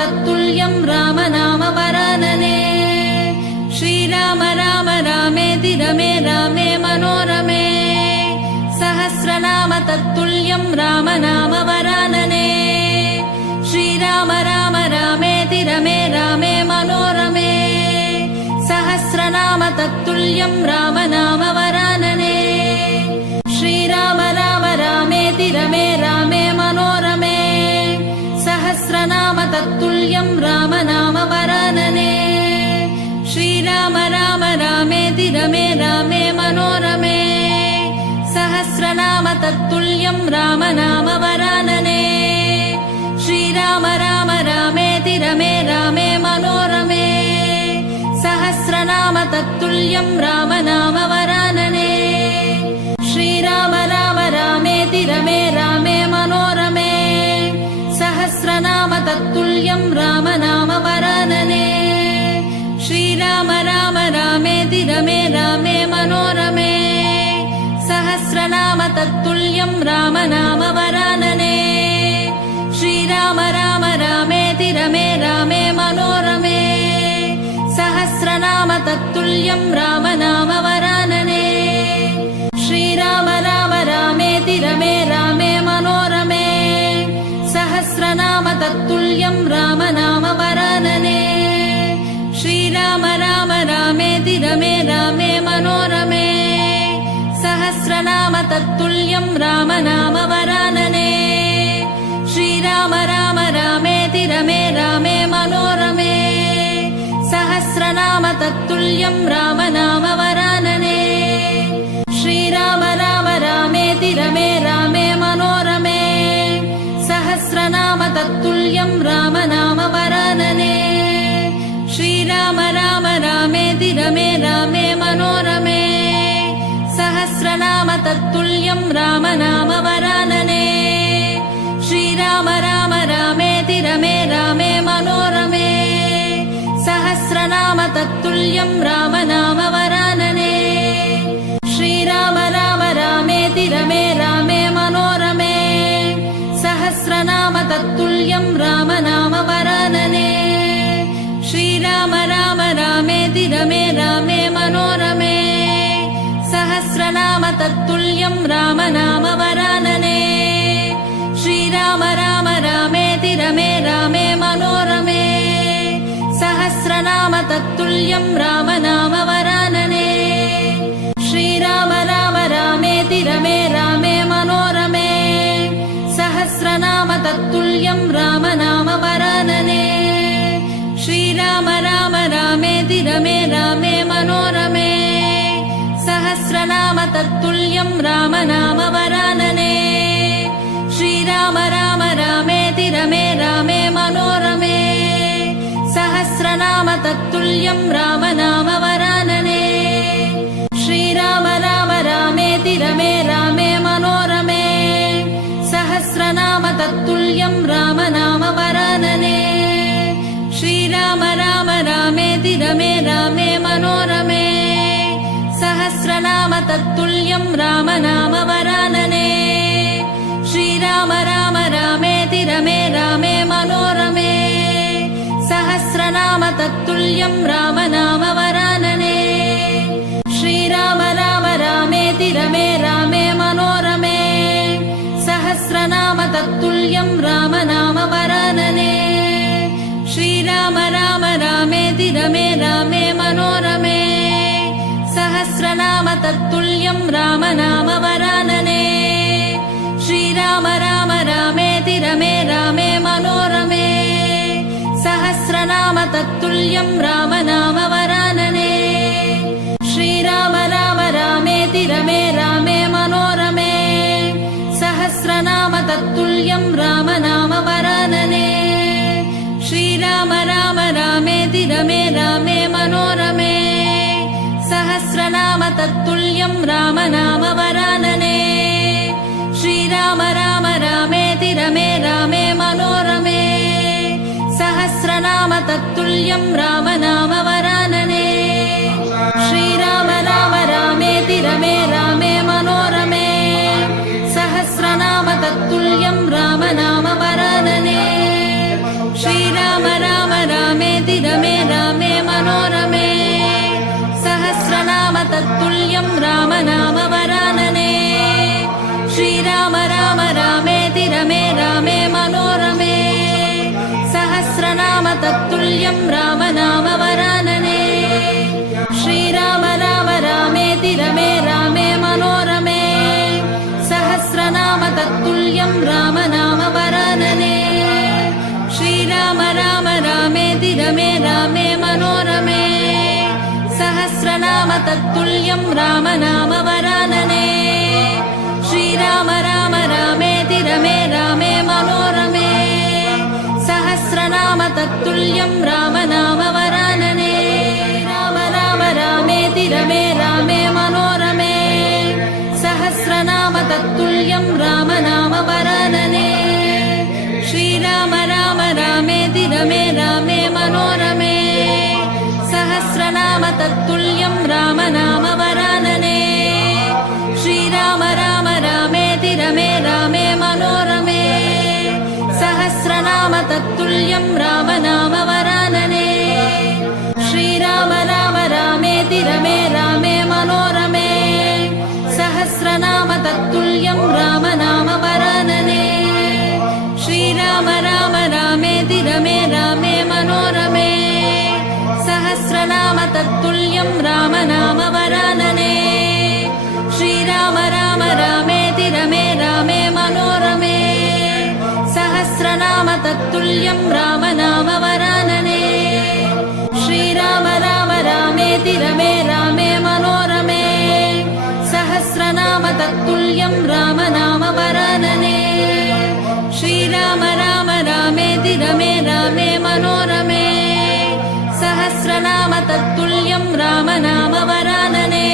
तत्तुल्यं राम नाम वरानने श्रीराम राम रामेति रमे रामे मनोरमे सहस्रनाम तत्तुल्यं राम नाम वरानने श्रीराम राम रामेति रमे रामे मनोरमे सहस्रनाम तत्तुल्यं राम नाम वरानने श्रीराम राम रामेति रमे रामे मनोरमे सहस्रनाम तत्तुल्यं राम नाम वरानने श्रीराम राम रामेति रमे रामे मनोरमे सहस्रनाम तत्तुल्यं राम नाम वरानने श्रीराम राम रामेति रमे रामे मनोरमे सहस्रनाम तत्तुल्यं राम नाम वरानने श्रीराम राम रामेति रमे रामे मनोरमे सहस्रनाम तत्तुल्यं राम नाम वरानने श्रीराम राम रामेति रमे रामे मनोरमे सहस्रनाम तत्तुल्यं राम नाम वरानने श्रीराम राम रामेति रमे रामे मनोरमे सहस्रनाम तत्तुल्यं राम नाम वरानने श्रीराम राम रामेति रमे रामे मनोरमे सहस्रनाम तत्तुल्यं राम नाम वरानने श्रीराम राम रामेति रमे रामे मनोरमे सहस्रनाम तत्तुल्यं राम नाम वरानने श्रीराम राम रामेति रमे रामे मनोरमे सहस्रनाम तत्तुल्यं राम नाम वरानने श्रीराम राम रामेति रमे रामे मनोरमे सहस्रनाम तत्तुल्यं राम नाम वरानने श्रीराम राम रामेति रमे रामे मनोरमे सहस्रनाम तत्तुल्यं राम नाम वरानने श्रीराम राम रामेति रमे रामे मनोरमे सहस्रनाम तत्तुल्यं राम नाम वरानने श्रीराम राम रामेति रमे रामे मनोरमे सहस्रनाम तत्तुल्यं राम नाम वरानने श्रीराम राम रामेति रमे रामे मनोरमे सहस्रनाम तत्तुल्यं राम नाम वरानने श्रीराम राम रामेति रमे रामे मनोरमे सहस्रनाम तत्तुल्यं राम नाम वरानने श्रीराम राम रामेति रमे रामे मनोरमे सहस्रनाम तत्तुल्यं राम नाम वरानने श्रीराम राम रामेति रमे रामे मनोरमे सहस्रनाम तत्तुल्यं राम नाम वरानने श्रीराम राम रामेति रमे रामे मनोरमे सहस्रनाम तत्तुल्यं राम नाम वरानने श्रीराम राम रामेति रमे रामे मनोरमे सहस्रनाम तत्तुल्यं राम नाम वरानने श्रीराम राम रामेति रमे रामे मनोरमे सहस्रनाम तत्तुल्यं राम नाम वरानने श्रीराम राम रामेति रमे रामे मनोरमे सहस्रनाम तत्तुल्यं राम नाम वरानने श्रीराम राम रामेति रमे रामे मनोरमे सहस्रनाम तत्तुल्यं राम नाम वरानने श्रीराम राम रामेति रमे रामे मनोरमे सहस्रनाम तत्तुल्यं राम नाम वरानने श्रीराम राम रामेति रमे रामे मनोरमे सहस्रनाम तत्तुल्यं रामनाम वरानने श्रीराम राम रामेति रमे रामे मनोरमे सहस्रनाम तत्तुल्यं रामनाम वरानने श्रीराम राम रामेति रमे रामे मनोरमे सहस्रनाम तत्तुल्यं रामनाम वरानने श्रीराम राम रामेति रमे रामे मनोरमे सहस्रनाम तत्तुल्यं रामनाम वरानने श्रीराम राम रामेति रमे रामे मनोरमे सहस्रनाम तत्तुल्यं रामनाम वरानने श्रीराम राम रामेति रमे रामे मनोरमे सहस्रनाम तत्तुल्यं रामनाम वरानने श्रीराम राम रामेति रमे रामे मनोरमे सहस्रनाम तत्तुल्यं रामनाम वरानने श्रीराम राम रामेति रमे रामे मनोरमे सहस्रनाम तत्तुल्यं रामनाम वरानने श्रीराम राम रामेति रमे रामे मनोरमे सहस्रनाम तत्तुल्यं रामनाम वरानने राम राम रामेति रमे रामे मनोरमे सहस्रनाम तत्तुल्यं रामनाम वरानने श्रीराम राम रामेति रमे रामे मनोरमे सहस्रनाम तत्तुल्यं रामनाम वरानने श्रीराम राम रामेति रमे रामे मनोरमे सहस्रनाम तत्तुल्यं रामनाम वरानने श्रीराम राम रामेति रमे रामे मनोरमे सहस्रनाम तत्तुल्यं रामनाम वरानने श्रीराम राम रामेति रमे रामे मनोरमे सहस्रनाम तत्तुल्यं रामनाम वरानने श्रीराम राम रामेति रमे रामे मनोरमे सहस्रनाम तत्तुल्यं रामनाम वरानने श्रीराम राम रामेति रमे रामे मनोरमे सहस्रनाम तत्तुल्यं रामनाम वरानने श्रीराम राम रामेति रमे रामे मनोरमे सहस्रनाम तत्तुल्यं रामनाम वरानने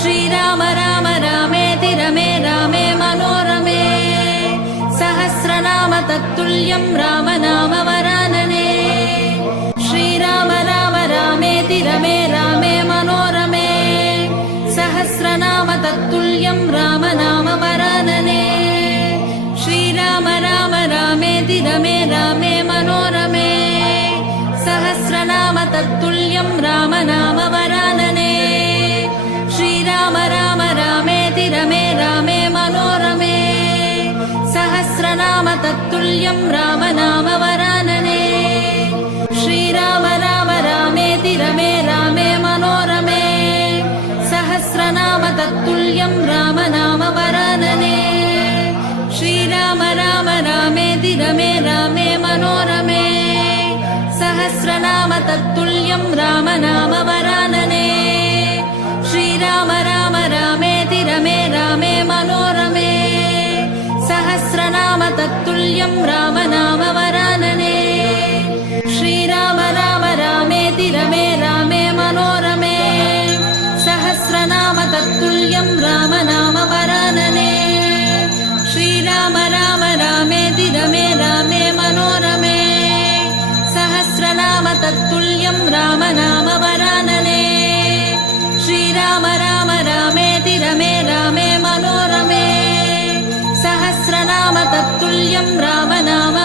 श्रीराम राम रामेति रमे रामे मनोरमे सहस्रनाम तत्तुल्यं रामनाम वरानने श्रीराम राम रामेति रमे रामे मनोरमे सहस्रनाम तत्तुल्यं रामनाम वरानने श्रीराम राम रामेति रमे रामे मनोरमे सहस्रनाम तत्तुल्यं रामनाम वरानने श्रीराम राम रामेति रमे रामे मनोरमे सहस्रनाम तत्तुल्यं रामनाम वरानने श्रीराम राम रामेति रमे रामे मनोरमे सहस्रनाम तत्तुल्यं रामनाम वरानने श्रीराम राम रामेति रमे रामे मनोरमे सहस्रनाम तत्तुल्यं रामनाम वरानने श्रीराम राम रामेति रमे रामे मनोरमे सहस्रनाम तत्तुल्यं रामनाम वरानने श्रीराम राम रामेति रमे रामे मनोरमे सहस्रनाम तत्तुल्यं रामनाम वरानने श्रीराम राम रामेति रमे रामे मनोरमे सहस्रनाम तत्तुल्यं रामनाम वरानने श्रीराम राम रामेति रमे रामे मनोरमे सहस्रनाम तत्तुल्यं रामनाम